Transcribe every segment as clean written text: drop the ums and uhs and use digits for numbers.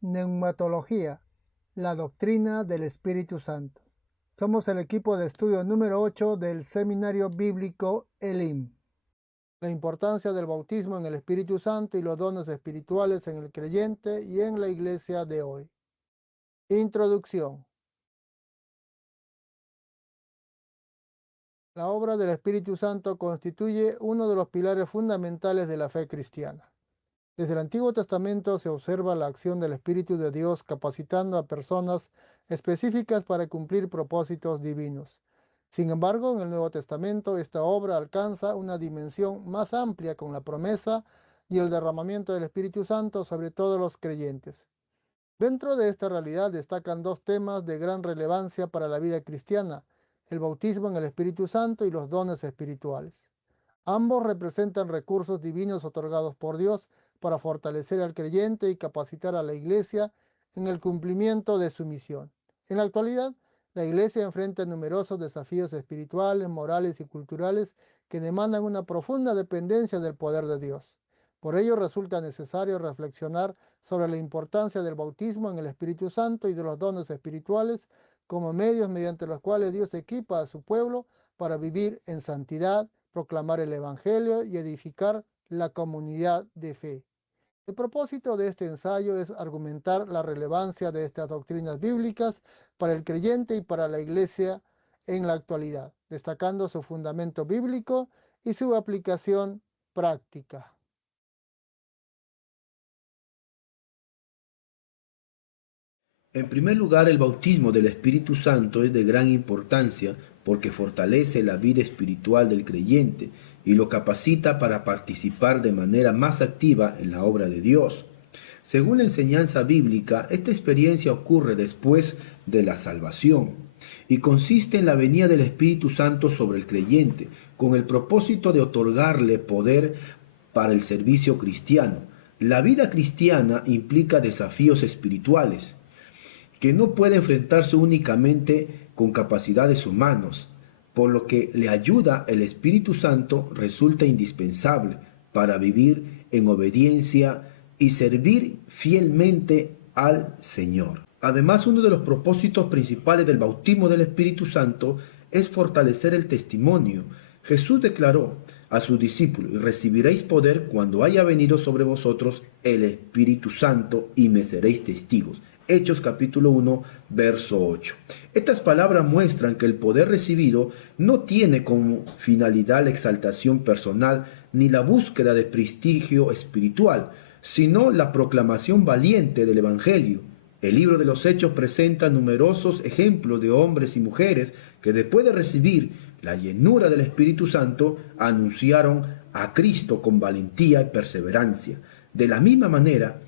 Neumatología, la doctrina del Espíritu Santo. Somos el equipo de estudio número 8 del Seminario Bíblico Elim. La importancia del bautismo en el Espíritu Santo y los dones espirituales en el creyente y en la iglesia de hoy. Introducción. La obra del Espíritu Santo constituye uno de los pilares fundamentales de la fe cristiana. Desde el Antiguo Testamento se observa la acción del Espíritu de Dios capacitando a personas específicas para cumplir propósitos divinos. Sin embargo, en el Nuevo Testamento esta obra alcanza una dimensión más amplia con la promesa y el derramamiento del Espíritu Santo sobre todos los creyentes. Dentro de esta realidad destacan dos temas de gran relevancia para la vida cristiana: el bautismo en el Espíritu Santo y los dones espirituales. Ambos representan recursos divinos otorgados por Dios para fortalecer al creyente y capacitar a la Iglesia en el cumplimiento de su misión. En la actualidad, la Iglesia enfrenta numerosos desafíos espirituales, morales y culturales que demandan una profunda dependencia del poder de Dios. Por ello resulta necesario reflexionar sobre la importancia del bautismo en el Espíritu Santo y de los dones espirituales como medios mediante los cuales Dios equipa a su pueblo para vivir en santidad, proclamar el Evangelio y edificar la comunidad de fe. El propósito de este ensayo es argumentar la relevancia de estas doctrinas bíblicas para el creyente y para la Iglesia en la actualidad, destacando su fundamento bíblico y su aplicación práctica. En primer lugar, el bautismo del Espíritu Santo es de gran importancia porque fortalece la vida espiritual del creyente y lo capacita para participar de manera más activa en la obra de Dios. Según la enseñanza bíblica, esta experiencia ocurre después de la salvación y consiste en la venida del Espíritu Santo sobre el creyente, con el propósito de otorgarle poder para el servicio cristiano. La vida cristiana implica desafíos espirituales que no puede enfrentarse únicamente con capacidades humanas, por lo que le ayuda el Espíritu Santo resulta indispensable para vivir en obediencia y servir fielmente al Señor. Además, uno de los propósitos principales del bautismo del Espíritu Santo es fortalecer el testimonio. Jesús declaró a sus discípulos: y recibiréis poder cuando haya venido sobre vosotros el Espíritu Santo y me seréis testigos. Hechos capítulo 1, verso 8. Estas palabras muestran que el poder recibido no tiene como finalidad la exaltación personal ni la búsqueda de prestigio espiritual, sino la proclamación valiente del Evangelio. El libro de los Hechos presenta numerosos ejemplos de hombres y mujeres que después de recibir la llenura del Espíritu Santo anunciaron a Cristo con valentía y perseverancia. De la misma manera,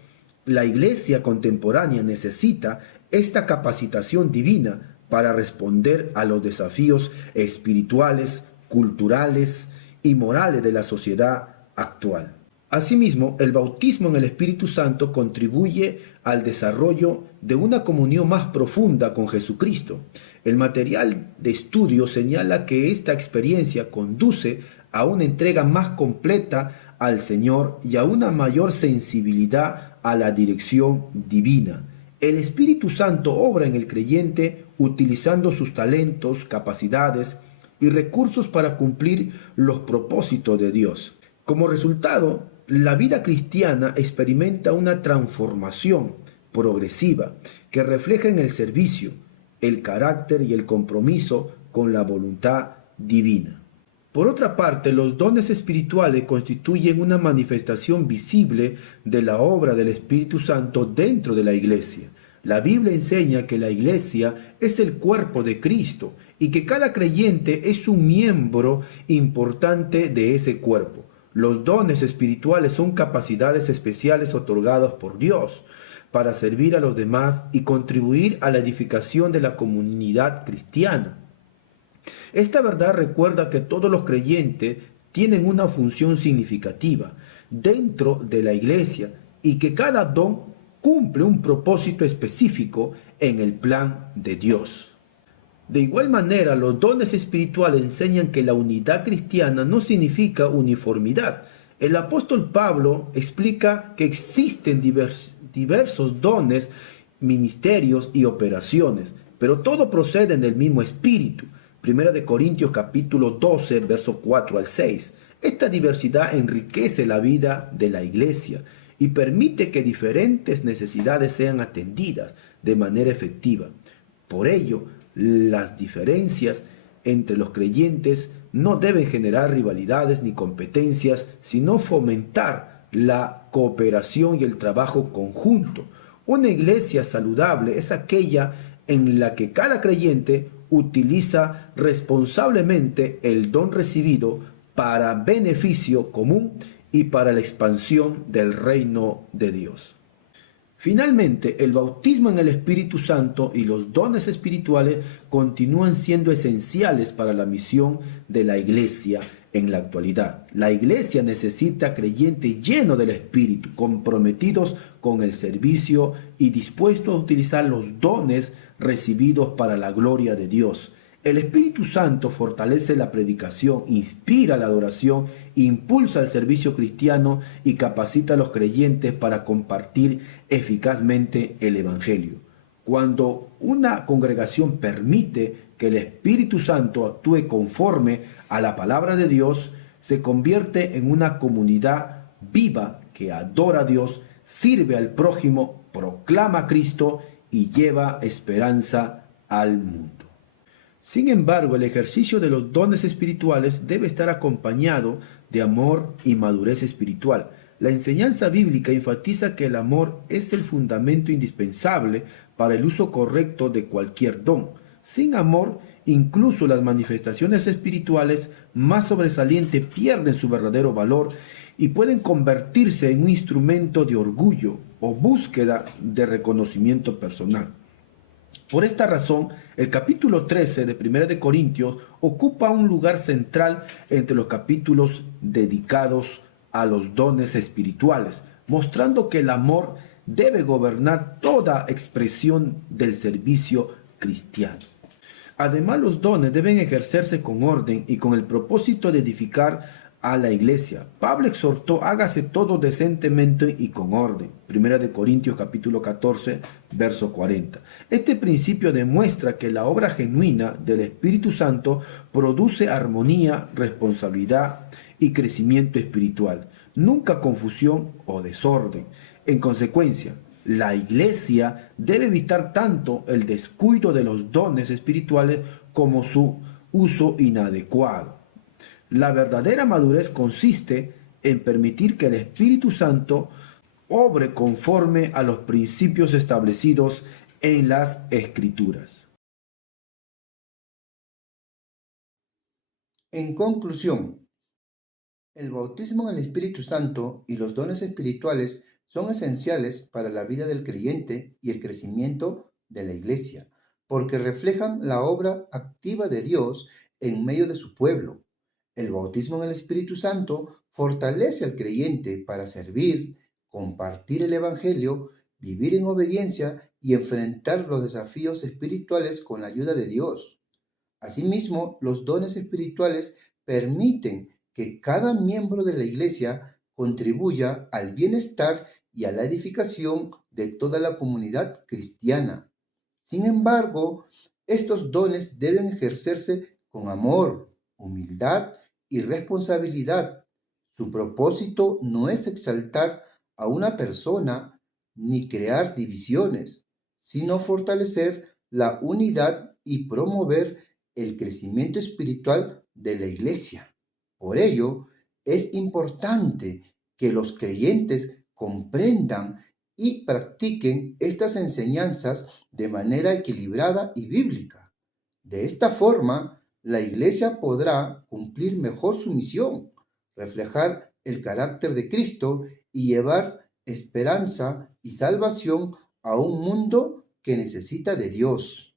la Iglesia contemporánea necesita esta capacitación divina para responder a los desafíos espirituales, culturales y morales de la sociedad actual. Asimismo, el bautismo en el Espíritu Santo contribuye al desarrollo de una comunión más profunda con Jesucristo. El material de estudio señala que esta experiencia conduce a una entrega más completa al Señor y a una mayor sensibilidad a la dirección divina. El Espíritu Santo obra en el creyente utilizando sus talentos, capacidades y recursos para cumplir los propósitos de Dios. Como resultado, la vida cristiana experimenta una transformación progresiva que refleja en el servicio, el carácter y el compromiso con la voluntad divina. Por otra parte, los dones espirituales constituyen una manifestación visible de la obra del Espíritu Santo dentro de la Iglesia. La Biblia enseña que la Iglesia es el cuerpo de Cristo y que cada creyente es un miembro importante de ese cuerpo. Los dones espirituales son capacidades especiales otorgadas por Dios para servir a los demás y contribuir a la edificación de la comunidad cristiana. Esta verdad recuerda que todos los creyentes tienen una función significativa dentro de la Iglesia y que cada don cumple un propósito específico en el plan de Dios. De igual manera, los dones espirituales enseñan que la unidad cristiana no significa uniformidad. El apóstol Pablo explica que existen diversos dones, ministerios y operaciones, pero todo procede del mismo Espíritu. Primera de Corintios capítulo 12, versos 4 al 6. Esta diversidad enriquece la vida de la iglesia y permite que diferentes necesidades sean atendidas de manera efectiva. Por ello, las diferencias entre los creyentes no deben generar rivalidades ni competencias, sino fomentar la cooperación y el trabajo conjunto. Una iglesia saludable es aquella en la que cada creyente utiliza responsablemente el don recibido para beneficio común y para la expansión del reino de Dios. Finalmente, el bautismo en el Espíritu Santo y los dones espirituales continúan siendo esenciales para la misión de la iglesia en la actualidad. La iglesia necesita creyentes llenos del Espíritu, comprometidos con el servicio y dispuestos a utilizar los dones recibidos para la gloria de Dios. El Espíritu Santo fortalece la predicación, inspira la adoración, impulsa el servicio cristiano y capacita a los creyentes para compartir eficazmente el Evangelio. Cuando una congregación permite que el Espíritu Santo actúe conforme a la palabra de Dios, se convierte en una comunidad viva que adora a Dios, sirve al prójimo, proclama a Cristo y lleva esperanza al mundo. Sin embargo, el ejercicio de los dones espirituales debe estar acompañado de amor y madurez espiritual. La enseñanza bíblica enfatiza que el amor es el fundamento indispensable para el uso correcto de cualquier don. Sin amor, incluso las manifestaciones espirituales más sobresalientes pierden su verdadero valor y pueden convertirse en un instrumento de orgullo o búsqueda de reconocimiento personal. Por esta razón, el capítulo 13 de 1 de Corintios ocupa un lugar central entre los capítulos dedicados a los dones espirituales, mostrando que el amor debe gobernar toda expresión del servicio cristiano. Además, los dones deben ejercerse con orden y con el propósito de edificar a la iglesia. Pablo exhortó: hágase todo decentemente y con orden. Primera de Corintios capítulo 14, verso 40. Este principio demuestra que la obra genuina del Espíritu Santo produce armonía, responsabilidad y crecimiento espiritual, nunca confusión o desorden. En consecuencia, la iglesia debe evitar tanto el descuido de los dones espirituales como su uso inadecuado. La verdadera madurez consiste en permitir que el Espíritu Santo obre conforme a los principios establecidos en las Escrituras. En conclusión, el bautismo en el Espíritu Santo y los dones espirituales son esenciales para la vida del creyente y el crecimiento de la iglesia, porque reflejan la obra activa de Dios en medio de su pueblo. El bautismo en el Espíritu Santo fortalece al creyente para servir, compartir el Evangelio, vivir en obediencia y enfrentar los desafíos espirituales con la ayuda de Dios. Asimismo, los dones espirituales permiten que cada miembro de la iglesia contribuya al bienestar y a la edificación de toda la comunidad cristiana. Sin embargo, estos dones deben ejercerse con amor, humildad y responsabilidad. Su propósito no es exaltar a una persona ni crear divisiones, sino fortalecer la unidad y promover el crecimiento espiritual de la iglesia. Por ello, es importante que los creyentes comprendan y practiquen estas enseñanzas de manera equilibrada y bíblica. De esta forma, la iglesia podrá cumplir mejor su misión, reflejar el carácter de Cristo y llevar esperanza y salvación a un mundo que necesita de Dios.